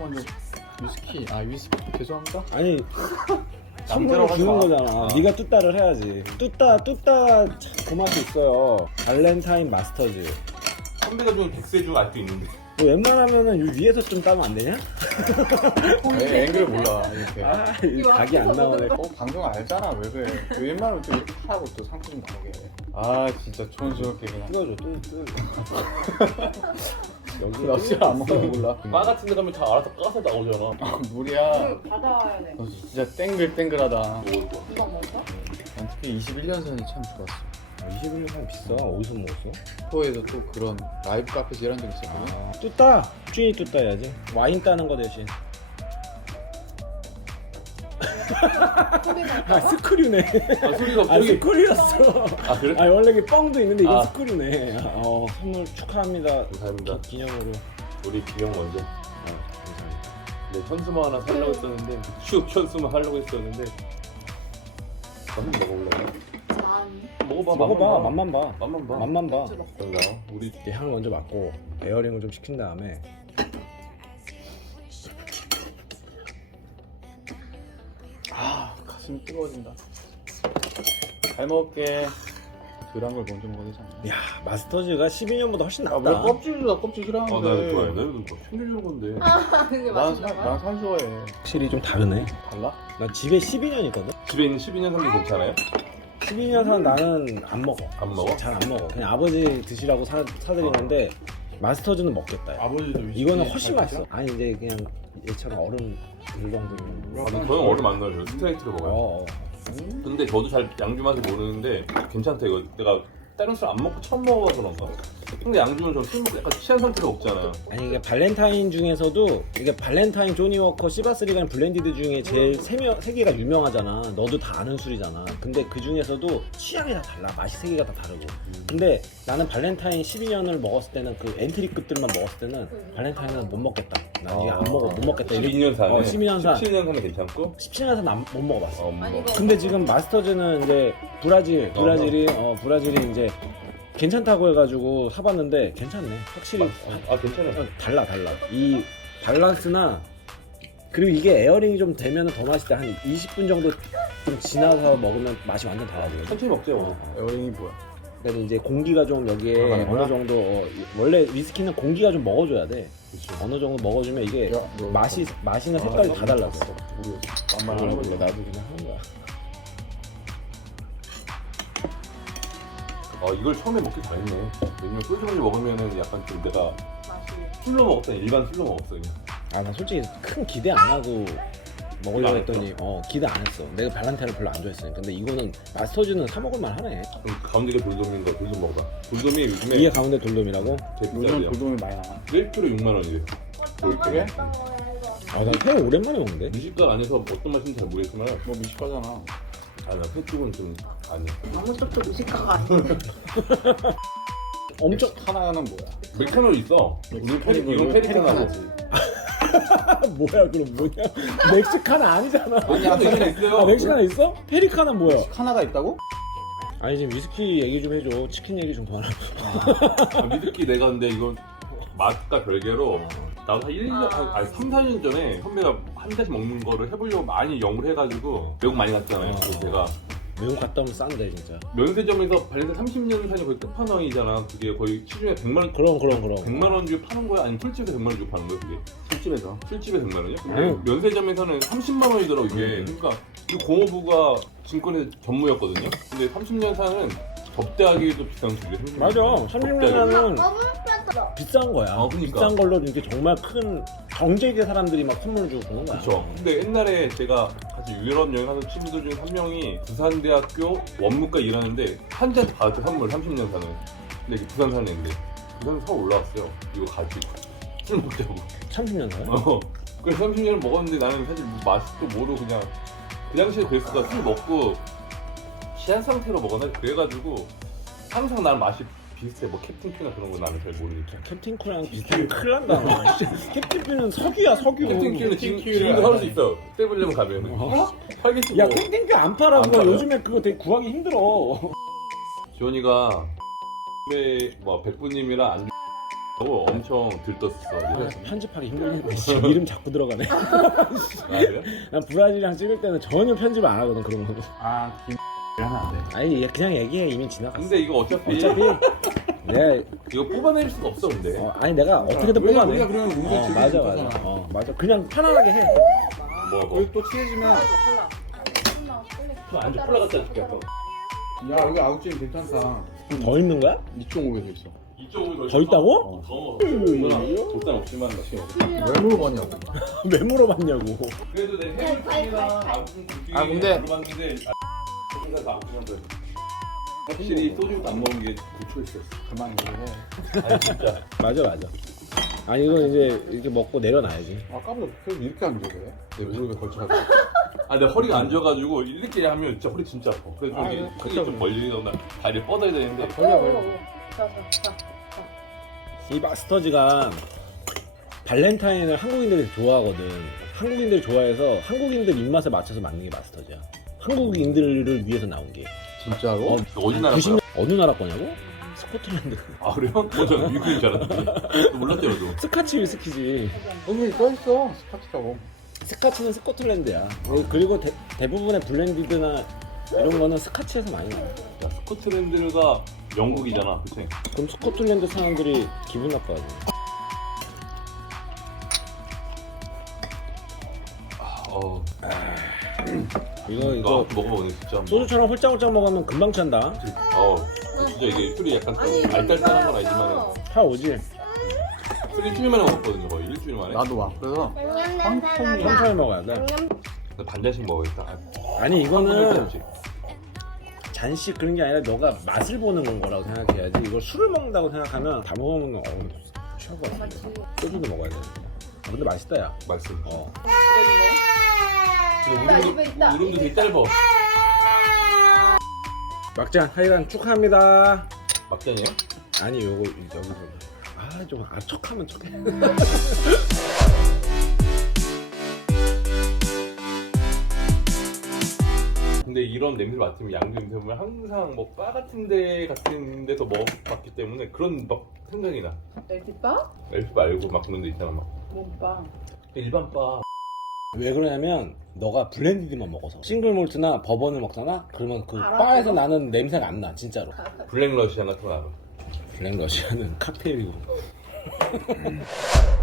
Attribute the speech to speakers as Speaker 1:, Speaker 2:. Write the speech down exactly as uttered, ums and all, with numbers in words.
Speaker 1: 뭐 위스키 아 위스키 죄송합니다.
Speaker 2: 아니 선물을 주는 거잖아. 아. 네가 뚜따를 해야지. 뚜따 뚜따 참 그 맛이 있어요. 발렌타인 마스터즈.
Speaker 3: 선배가 중에 백세주가 아직도 있는데.
Speaker 2: 뭐 웬만하면은 요 위에서 좀 따면 안 되냐?
Speaker 1: 에, 앵글을 몰라 이렇게.
Speaker 2: 아, 이 각이 안 나오네.
Speaker 1: 어 방송 알잖아 왜 그래? 웬만하면 또 이렇게 하고 또 상품 나오게. 아 진짜 촌스럽게 그냥.
Speaker 2: 뜯어줘 또 뜯어줘. 여기
Speaker 1: 러시아 안 먹어 몰라.
Speaker 3: 바 같은 데 가면 다 알아서 까서 나오잖아.
Speaker 1: 아 물이야.
Speaker 4: 받아와야 돼.
Speaker 1: 너 진짜 땡글땡글하다.
Speaker 4: 이거 먹어?
Speaker 1: 난 특히 이십일 년생이 참 좋았어.
Speaker 2: 이십일 년 상 비싸. 어디서 먹었어?
Speaker 1: 포에서 또 그런 라이브 카페에서 일한 적 있었거든.
Speaker 2: 아, 뚜따! 쭈니 뚜따 해야지. 와인 따는 거 대신. 아 스크류네.
Speaker 3: 아, 소리가
Speaker 2: 아
Speaker 3: 없지.
Speaker 2: 스크류였어.
Speaker 3: 아, 그래?
Speaker 2: 아 원래 이게 뻥도 있는데 이건
Speaker 3: 아.
Speaker 2: 스크류네. 어 선물 축하합니다.
Speaker 3: 감사합니다.
Speaker 2: 기, 기념으로.
Speaker 3: 우리 기영 먼저.
Speaker 2: 아 감사합니다.
Speaker 3: 네, 현수막 하나 살려고 했었는데 추억 현수막 하려고 했었는데 한번 먹어볼래?
Speaker 4: 짠.
Speaker 3: 먹어봐.
Speaker 2: 먹어봐.
Speaker 3: 맛만 봐.
Speaker 2: 맛만 봐.
Speaker 3: 맛만 봐.
Speaker 2: 맛만 봐.
Speaker 3: 그런가? 우리
Speaker 2: 이제 향을 먼저 맡고 베어링을 좀 시킨 다음에.
Speaker 1: 아 가슴이 뜨거워진다. 잘 먹을게. 덜한 걸 먼저 먹어야 되잖아.
Speaker 2: 야 마스터즈가 십이 년보다 훨씬
Speaker 1: 아왜
Speaker 2: 낫다.
Speaker 1: 껍질이야 껍질 싫어하는데.
Speaker 3: 어, 나 좋아해. 나도 뭐 챙겨주는 건데.
Speaker 4: 아, 그게
Speaker 1: 난
Speaker 4: 맛있나
Speaker 1: 살,
Speaker 4: 봐.
Speaker 1: 난 살 좋아해.
Speaker 2: 확실히 좀 다르네.
Speaker 1: 달라?
Speaker 2: 나 집에 십이 년이거든.
Speaker 3: 집에 있는 십이 년 삼도 괜찮아요?
Speaker 2: 십이 년 산 나는 안 먹어.
Speaker 3: 안 먹어?
Speaker 2: 잘 안 먹어. 그냥 아버지 드시라고 사, 사드린 건데 마스터즈는 먹겠다. 야.
Speaker 1: 아버지도 위스키
Speaker 2: 이거는 훨씬
Speaker 1: 잘
Speaker 2: 맛있어.
Speaker 1: 드셔?
Speaker 2: 아니 이제 그냥 얘처럼 얼음 물 정도면.
Speaker 3: 아, 저는 얼음 안 넣어요. 스트레이트로 먹어요.
Speaker 2: 어, 어.
Speaker 3: 근데 저도 잘 양주 맛을 모르는데 괜찮다 이거. 내가 다른 술 안 먹고 처음 먹어봐서 그런가? 근데 양주는 저 술 먹고 약간 취한 상태로 먹잖아.
Speaker 2: 아니 이게 발렌타인 중에서도 이게 발렌타인 조니워커 시바스리간 블렌디드 중에 제일 세, 명, 세 개가 유명하잖아. 너도 다 아는 술이잖아. 근데 그 중에서도 취향이 다 달라. 맛이 세 개가 다 다르고. 근데 나는 발렌타인 십이 년을 먹었을 때는 그 엔트리급들만 먹었을 때는 발렌타인은 못 먹겠다. 난 이게 안 먹어 못 먹겠다.
Speaker 3: 십이 년 산에.
Speaker 2: 어, 십이 년 산.
Speaker 3: 십칠 년 산에 괜찮고.
Speaker 2: 십칠 년 산 못 먹어봤어.
Speaker 3: 어, 뭐.
Speaker 4: 아니, 이거
Speaker 2: 근데 지금 마스터즈는 이제 브라질, 브라질이 어 브라질이 이제 괜찮다고 해가지고 사봤는데 괜찮네. 확실히
Speaker 3: 아, 아 괜찮아.
Speaker 2: 어, 달라 달라. 이 밸런스나 그리고 이게 에어링이 좀 되면 더 맛있다. 한 이십 분 정도 좀 지나서 먹으면 맛이 완전 달라져요.
Speaker 3: 천천히 먹자.
Speaker 1: 에어링이 뭐야?
Speaker 2: 그래서 이제 공기가 좀 여기에
Speaker 1: 들어가는
Speaker 2: 어느
Speaker 1: 거야?
Speaker 2: 정도 어, 원래 위스키는 공기가 좀 먹어줘야 돼.
Speaker 3: 그렇죠.
Speaker 2: 어느 정도 먹어주면 이게
Speaker 1: 야, 너
Speaker 2: 맛이 맛이나
Speaker 1: 아,
Speaker 2: 색깔이
Speaker 1: 나
Speaker 2: 다 달라져.
Speaker 1: 우리
Speaker 2: 아,
Speaker 1: 만만한 거지.
Speaker 2: 나도 그냥 하는 거야.
Speaker 3: 어 이걸 처음에 먹기 잘했네. 왜냐면 소주를 먹으면은 약간 좀 내가
Speaker 4: 맛이.
Speaker 3: 술로 먹었다 일반 술로 먹었어 그냥.
Speaker 2: 아 나 솔직히 큰 기대 안 하고 먹으려고
Speaker 3: 안
Speaker 2: 했더니 어 기대 안 했어. 내가 발렌타인을 별로 안 좋아했어요. 근데 이거는 마스터즈는 사 먹을 만 하네.
Speaker 3: 그럼 가운데가 돌돔인가 돌돔 먹어봐. 돌돔이 요즘에
Speaker 2: 이게 가운데 돌돔이라고?
Speaker 3: 되게
Speaker 1: 요즘
Speaker 3: 비싸대요.
Speaker 1: 돌돔이 많이 나와.
Speaker 3: 일 킬로그램 육만 원이래.
Speaker 1: 그래?
Speaker 2: 아나회 오랜만에 먹는데.
Speaker 3: 미식가 안에서 어떤 맛인지 잘 모르겠지만
Speaker 1: 뭐 미식가잖아.
Speaker 3: 아나회 쪽은 좀 아니야.
Speaker 4: 아무 쪽도 무식가가 아니야.
Speaker 2: 엄청
Speaker 1: 하나는 뭐야?
Speaker 3: 멕시카노 있어. 우리 페리 이건 페리카나지.
Speaker 2: 뭐야 그럼 뭐냐? 멕시카나 아니잖아.
Speaker 1: 아니야,
Speaker 3: 멕시카노 있어요.
Speaker 2: 아 멕시카나 있어? 페리카나 뭐야?
Speaker 1: 하나가 있다고?
Speaker 2: 아니 지금 위스키 얘기 좀 해줘. 치킨 얘기 좀 그만하고.
Speaker 3: 아, 미드키 내가 근데 이건 맛과 별개로 나도 한 일 년, 한, 아니 삼, 사 년 전에 선배가 한 잔씩 먹는 거를 해보려고 많이 연구를 해가지고 외국 많이 갔잖아요. 그래서 제가
Speaker 2: 외국 갔다 오면 싼데 진짜.
Speaker 3: 면세점에서 발렌타인 삼십 년 산이 거의 끝판왕이잖아. 그게 거의 시중에 백만 원,
Speaker 2: 그럼 그럼 그럼.
Speaker 3: 백만 원 주고 파는 거야? 아니면 풀집에서 백만 원 주고 파는 거야 그게?
Speaker 1: 술집에서.
Speaker 3: 술집에 백만 원이야? 근데
Speaker 2: 음.
Speaker 3: 면세점에서는 삼십만 원이더라고 이게.
Speaker 2: 음.
Speaker 3: 그러니까 이 공업부가 증권의 전무였거든요. 근데 삼십 년 산은 접대하기에도 비싼 술이야.
Speaker 2: 맞아. 삼십 년간은
Speaker 4: 너무 예쁘다.
Speaker 2: 비싼 거야.
Speaker 3: 어, 그러니까.
Speaker 2: 비싼 걸로 이렇게 정말 큰 경제계 사람들이 막 선물 주고 그런 거야.
Speaker 3: 그렇죠. 근데 옛날에 제가 같이 유럽 여행하는 친구들 중에 한 명이 부산대학교 원무과 일하는데 한 잔 받았대 선물 삼십 년 사는. 근데 이게 부산 사는 애인데 부산 서울 올라왔어요. 이거 가지고 술 먹자고.
Speaker 2: 삼십 년 사요?
Speaker 3: 어. 그래서 삼십 년을 먹었는데 나는 사실 뭐 맛도 모르고 그냥 그 당시에 그랬을까 술 먹고 취한 상태로 먹었나 그래가지고 항상 나는 맛이 비슷해. 뭐 캡틴 큐나 그런 거 나는 잘 모르니까.
Speaker 2: 캡틴 큐랑 비슷하면 큰일 난다. 캡틴 큐는 석유야 석유.
Speaker 3: 캡틴 큐는 지금,
Speaker 1: 캡틴 큐를
Speaker 3: 지금도 할 수
Speaker 1: 알아요.
Speaker 3: 있어. 떼보려면 가면.
Speaker 2: 어?
Speaker 3: 팔겠지
Speaker 2: 야
Speaker 3: 뭐.
Speaker 2: 캡틴 큐 안 팔아.
Speaker 3: 안
Speaker 2: 그거
Speaker 3: 팔아요?
Speaker 2: 요즘에 그거 되게 구하기 힘들어.
Speaker 3: 지원이가 뭐 백부님이랑 안주 하고 엄청 들떴어.
Speaker 2: 아, 편집하기 힘들겠네. 진짜 이름 자꾸 들어가네.
Speaker 3: 아, 그래?
Speaker 2: 난 브라질이랑 찍을 때는 전혀 편집 안 하거든 그런 거.
Speaker 1: 아 김 하면 안 돼.
Speaker 2: 아니 그냥 얘기해 이미 지나갔어.
Speaker 3: 근데 이거 어차피
Speaker 2: 어차피 내가
Speaker 3: 이거 뽑아낼 수가 없어 근데.
Speaker 2: 어, 아니 내가 어떻게든
Speaker 1: 왜냐,
Speaker 2: 뽑아내.
Speaker 1: 우리가 그러면 우리가
Speaker 2: 어,
Speaker 1: 지금
Speaker 2: 맞아
Speaker 1: 못하잖아.
Speaker 2: 맞아. 어 맞아. 그냥 편안하게 해.
Speaker 3: 뭐 뭐.
Speaker 1: 여기 또 친해지면
Speaker 3: 안주 콜라 갖다 줄게.
Speaker 1: 야 여기 아웃진 괜찮다.
Speaker 2: 더 있는 거야?
Speaker 1: 이쪽으로 돼 있어.
Speaker 3: 이쪽으로
Speaker 2: 더 있다고?
Speaker 3: 더 먹어. 보단 없지만 다시 먹어.
Speaker 1: 왜 물어보냐고.
Speaker 2: 왜 물어봤냐고.
Speaker 3: 그래도 내 해물탕이랑 아무튼
Speaker 1: 아, 근데-
Speaker 3: 물어봤는데 생각 다 없으면 확실히 소주 안 먹은 게 구초했었어.
Speaker 1: 그만 얘기해.
Speaker 3: 아니 진짜.
Speaker 2: 맞아 맞아. 아니 이거 이제 이렇게 먹고 내려놔야지.
Speaker 1: 아까보다 계속 이렇게 안 좋아해. 내 무릎에 걸쳐가지고.
Speaker 3: 아, 내 허리가 안 좋아가지고 이렇게 하면 진짜 허리 진짜 아파. 그래서
Speaker 1: 아,
Speaker 3: 이게
Speaker 1: 그래?
Speaker 3: 크게 좀
Speaker 1: 그쵸.
Speaker 3: 벌리거나 다리를 뻗어야 되는데
Speaker 1: 걸려 걸려.
Speaker 2: 이 마스터즈가 발렌타인을 한국인들이 좋아하거든. 한국인들이 좋아해서 한국인들 입맛에 맞춰서 만든 게 마스터즈야. 한국인들을 위해서 나온 게.
Speaker 1: 진짜로?
Speaker 2: 어,
Speaker 3: 어디 나라
Speaker 2: 구십
Speaker 3: 거야?
Speaker 2: 년 어느 나라 거냐고? 스코틀랜드.
Speaker 3: 아 그래요? 어, 저 미국인 줄 알았는데 몰랐대요 저.
Speaker 2: 스카치 위스키지.
Speaker 1: 여기 써있어 스카치라고.
Speaker 2: 스카치는 스코틀랜드야. 그리고 대, 대부분의 블렌디드나 이런 거는 스카치에서 많이 나와.
Speaker 3: 야, 스코틀랜드가 영국이잖아, 그치?
Speaker 2: 그럼 스코틀랜드 사람들이 기분 나빠하지.
Speaker 3: 어,
Speaker 2: 이거
Speaker 3: 이거
Speaker 2: 이거
Speaker 3: 먹어보네 진짜. 한번.
Speaker 2: 소주처럼 홀짝홀짝 먹으면 금방 찬다.
Speaker 3: 어, 진짜 이게 술이 약간 좀 알딸딸한 건 아니지만
Speaker 2: 파 오지.
Speaker 3: 술 일주일 만에 먹었거든요, 거의 일주일 만에.
Speaker 1: 나도 와. 그래서
Speaker 2: 천천히 먹어야 돼.
Speaker 3: 근데 반 잔씩 먹어야겠다.
Speaker 2: 아니
Speaker 3: 한 번에
Speaker 2: 이거는
Speaker 3: 잔씩.
Speaker 2: 잔씩 그런 게 아니라 너가 맛을 보는 거라고 생각해야지. 이걸 술을 먹는다고 생각하면 다 먹으면 어 취할 것 같아. 소주도 먹어야 돼. 아, 근데 맛있다 야.
Speaker 3: 맛있어.
Speaker 2: 어.
Speaker 3: 근데 우름도, 우름도 되게 짧아.
Speaker 2: 막장 하이란 축하합니다.
Speaker 3: 막잔이에요?
Speaker 2: 아니 요거 여기서 아좀 아, 척하면 척해.
Speaker 3: 근데 이런 냄새 맡으면 양주 냄새 보면 항상 뭐 바 같은 데 같은 데서 먹어봤기 때문에 그런 막 생각이 나.
Speaker 4: 멜티바?
Speaker 3: 엘프 말고 막 그런 데 있잖아 막.
Speaker 4: 몸빵.
Speaker 3: 일반 바.
Speaker 2: 왜 그러냐면 너가 블렌디드만 먹어서 싱글 몰트나 버번을 먹잖아. 그러면 그
Speaker 4: 알아,
Speaker 2: 바에서
Speaker 4: 알아.
Speaker 2: 나는 냄새가 안 나 진짜로.
Speaker 3: 블랙 러시안 같은 거 알아.
Speaker 2: 블랙 러시아는 칵테일이고.